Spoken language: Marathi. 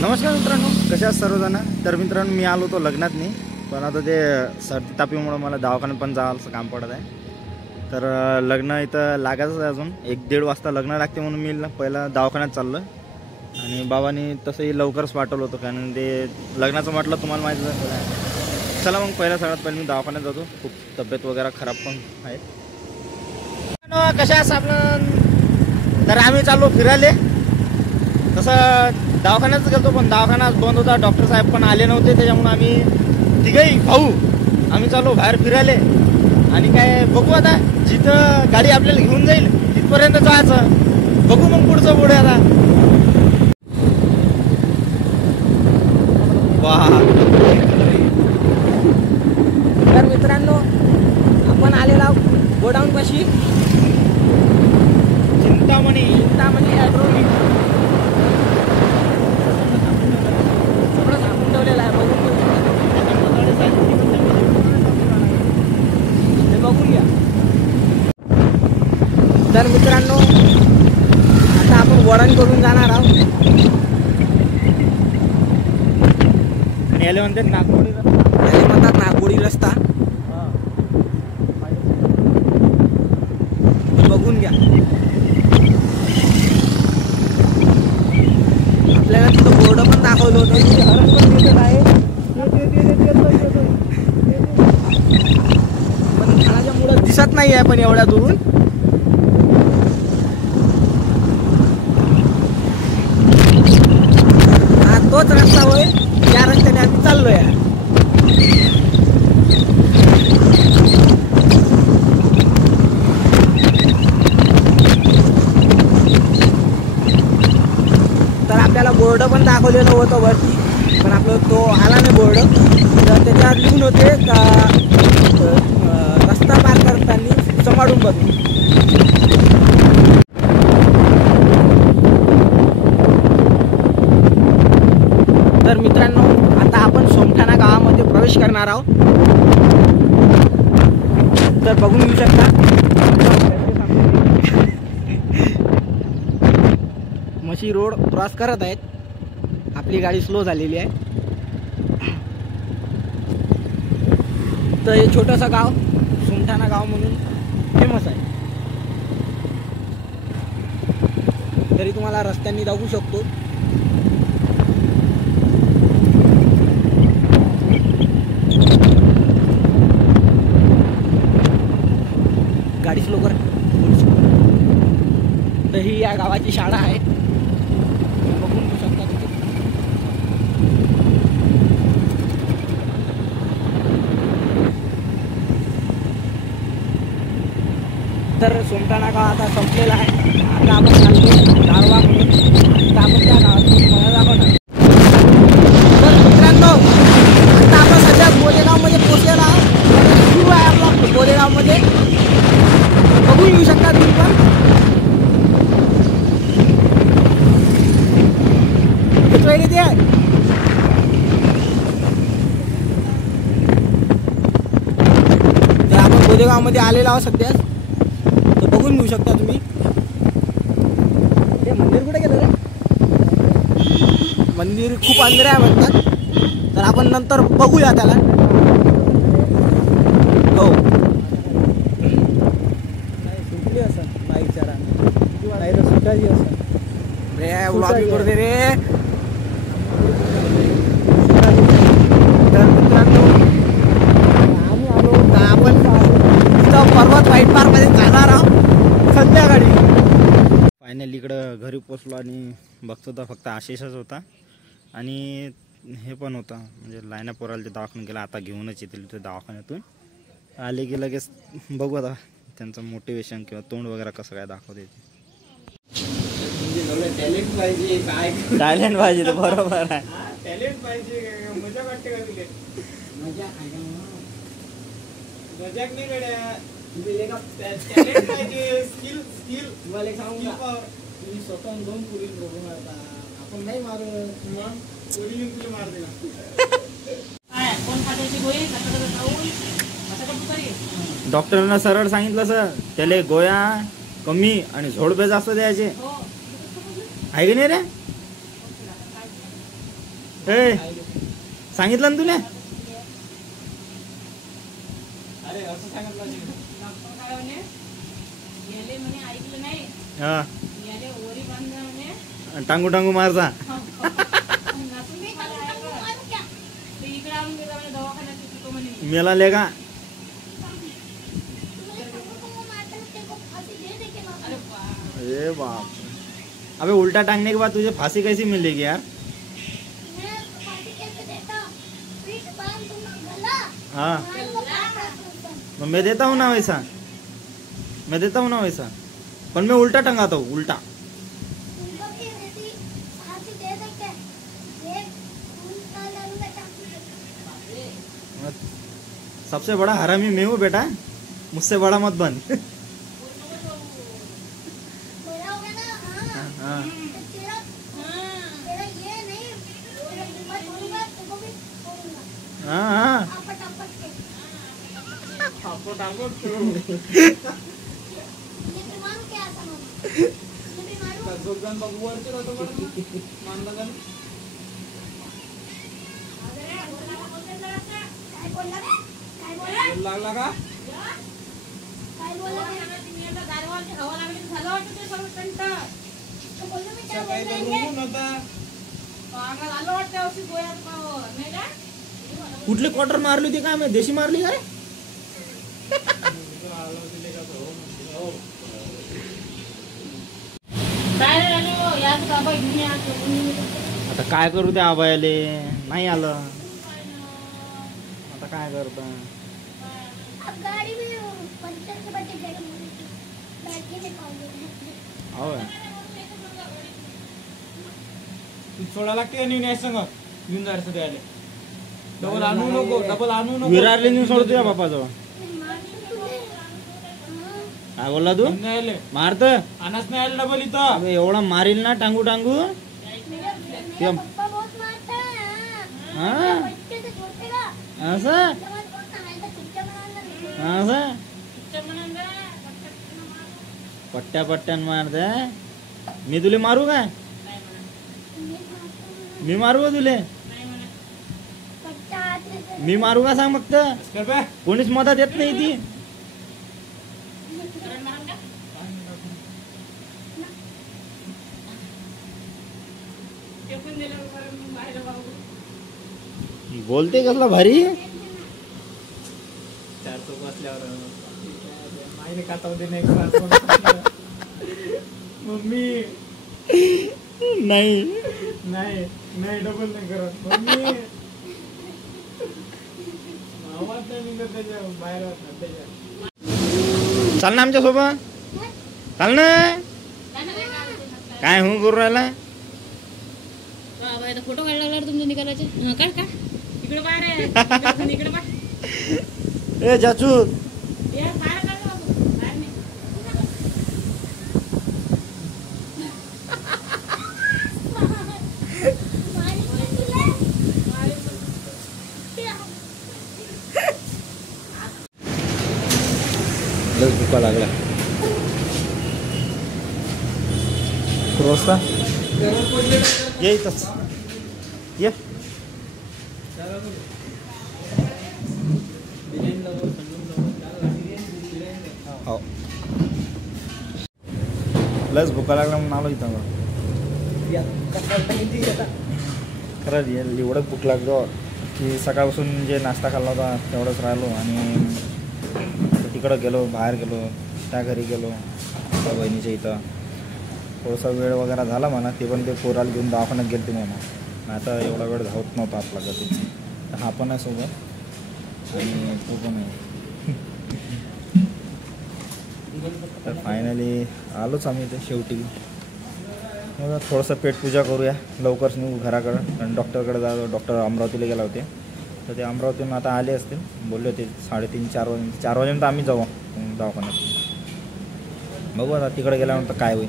नमस्कार मित्रांनो, कशा आहात सर्वजण. तर मित्रांनो, मी आलो तो लग्नात नाही, पण आता ते सर्दी तापीमुळे मला दवाखान्यात पण जायचं काम पडत आहे. तर लग्न इथं लागायचं आहे, अजून 1-1.5 वाजता लग्न लागते, म्हणून मी पहिला दवाखान्यात चाललो. आणि बाबांनी तसंही लवकरच पाठवलं होतं, कारण ते लग्नाचं म्हटलं तुम्हाला माहिती आहे. चला मग सगळ्यात पहिले मी दवाखान्यात जातो. खूप तब्येत वगैरे खराब पण आहे. कशा आहात आपण. तर आम्ही चाललो फिरायला. तसं दवाखान्यात गेलो, पण दवाखाना बंद होता, डॉक्टर साहेब पण आले नव्हते, त्याच्यामुळे आम्ही तिघही भाऊ आम्ही चाललो बाहेर फिरायला. आणि काय बघू आता, जिथं गाडी आपल्याला घेऊन जाईल तिथपर्यंत जायचं. बघू मग पुढचं पुढे आता. तर मित्रांनो, आपण आलेला गोडाऊन पाशी चिंतामणी ॲग्रोलिक सगळं सांगून ठेवलेलं आहे. बघून घ्या. तर मित्रांनो, आता आपण वडण करून जाणार आहोत. याले म्हणतात नागपुरी, म्हणतात नागपुरी रस्ता. बघून घ्या. आपल्याला तिथं बोर्ड पण दाखवलं होतं, हरण पण दिसत आहे, पण झाडाच्या मुळं दिसत नाही आहे. पण एवढ्या दुरून हा तोच रस्ता होय, या रस्त्याने आम्ही चाललोय. तर आपल्याला बोर्ड पण दाखवलेलं होतं वरती, पण आपलं तो आला नाही बोर्ड. तर त्याच्यावर लिहून होते का रस्ता पार करताना सांभाळून बघू. तर मित्रांनो, आता आपण सोमठाणा गावामध्ये प्रवेश करणार आहोत. तर बघून घेऊ शकता, म्हशी रोड क्रॉस करत आहेत. आपली गाडी स्लो झालेली आहे. तर हे छोटंसं गाव सोमठाणा गाव म्हणून फेमस आहे. तरी तुम्हाला रस्त्यांनी जाऊ शकतो. गाडी स्लो कर. तर ही या गावाची शाळा आहे. बघून घेऊ शकता तुम्ही. तर सोमठाणा गाव आता संपलेला आहे. आता आपण चालतो गारवा म्हणून. आता आपण त्या गावातून मला दाखवणार. तर मित्रांनो, आता आपण सध्या बोलेगावमध्ये पोहोचलेला आहोत. सुरू आहे आपला बोलेगावमध्ये. बघून घेऊ शकता तुम्ही पण. ते आपण बोलेगावमध्ये आलेला आहोत सध्या. तर बघून घेऊ शकता तुम्ही. ते मंदिर कुठे गेलं रे? मंदिर खूप अंदर आहे म्हणतात. तर आपण नंतर बघूया त्याला. हो, सुटली असं नाही विचारा, नाही तर सुटायची असं रे. व्लॉगिंग करते रे. तर मित्रांनो, आम्ही आलो तर आपण तिथं पर्वत व्हाईट पार्कमध्ये जाणार आहोत संध्याकाळी. फायनली इकडं घरी पोचलो आणि बघतो तर फक्त आशिषच होता आणि हे पण होता, म्हणजे लायना पोराला ते दवाखान्यात गेला. आता घेऊनच येतील ते दवाखान्यातून. आले की लगेच बघू आता त्यांचं मोटिवेशन किंवा तोंड वगैरे कसं काय दाखवते. टॅलेंट पाहिजे, काय टॅलेंट पाहिजे तर बरोबर आहे. टॅलेंट पाहिजे. मजा वाटते का तुला? मजा मजाक नाही गड्या. टॅलेंट पाहिजे, स्किल. तुम्हाला एक सांगू का, तुम्ही स्वतः जाऊन पुरी बघू मारता. आपण नाही मारत, मग कोणी येऊन तुला मार दिला. कोण खात्याची गोळी डॉक्टरांना सरळ सांगितलं सर, त्याला गोळ्या कमी आणि झोडपे जास्त द्यायचे. आहे की नाही रे? ए सांगितलं ना तुला? अरे असं सांगितलं ऐकलं नाही हा ओरी बांधलं म्हणे टांगू टांगू मारचा. इकडे आणून गेला म्हणे दवाखान्यात मेला लेगा. अरे बाप. अबे उल्टा टांगने के बाद तुझे फांसी कैसी मिलेगी यार? हाँ मैं देता हूँ ना वैसा, मैं देता हूँ ना वैसा, पर मैं उल्टा टंगाता हूँ उल्टा. सबसे बड़ा हरामी मैं हूँ बेटा, मुझसे बड़ा मत बन. हाँ हाँ हाँ लागला का कुठली क्वार्टर मारली होती काय मी? देशी मारली का रे? आता काय करू त्या आबायाले? नाही आलं. आता काय करता? हो तू सोडा लागते नाही संग घेऊन जायचं द्यायला. डबल आणू नको, डबल आणू नको. विरारले नेऊन सोडतो या बापाजवळ. काय बोलला तू? नाही मारत आणच नाही आलं डबल इथं. अबे एवढा मारील ना टांगू टांगू. हाँ असं असं पट्ट्या पट्ट्यान मारत. मी तुले मारू काय? मी मारू का तुले? मी मारू का सांग फक्त. कोणीच मदत येत नाही ती. बोलते कसला भारी. 4 चौक असल्यावर माईने काटावते नाही. मम्मी नाही नाही नाही डबल नाही करत मम्मी. आवाज नाही निघत त्याच्या बाहेर त्याच्या. चाल ना आमच्या सोबत. चाल ना. काय हो करू राहिला? फोटो काढायला लागला तुमच्या निकालाचे. काढ का इकडे बाहेर आहे. इकडे बाहेर. ए जाचू बाहेर काढ बाहेर नाही. लस भुका लागला. रोस्ता ये इथंच ये. हो लस भुका लागला म्हणून आलो इथं. खरंच एवढंच भूक लागलो की सकाळपासून जे नाश्ता खाल्ला होता तेवढंच राहिलो. आणि तिकडं गेलो, बाहेर गेलो, त्या घरी गेलो त्या बहिणीच्या इथं. थोडासा वेळ वगैरे झाला म्हणा. ते पण ते पोराला घेऊन दवाखान्यात गेलते म्हणा. नाही तर एवढा वेळ धावत नव्हता आपला कधी. तर हा पण आहे सोबत आणि तो पण आहे. तर फायनली आलोच आम्ही इथे शेवटी. थोडंसं पेटपूजा करूया, लवकरच निघू घराकडं. कारण डॉक्टरकडे जा. डॉक्टर अमरावतीला गेला होते. तर ते अमरावतीहून आता आले असतील. बोलले होते 3:30-4 वाजेपर्यंत आम्ही जाऊ दवाखान्यात. बघू आता तिकडे गेल्यानंतर काय होईल.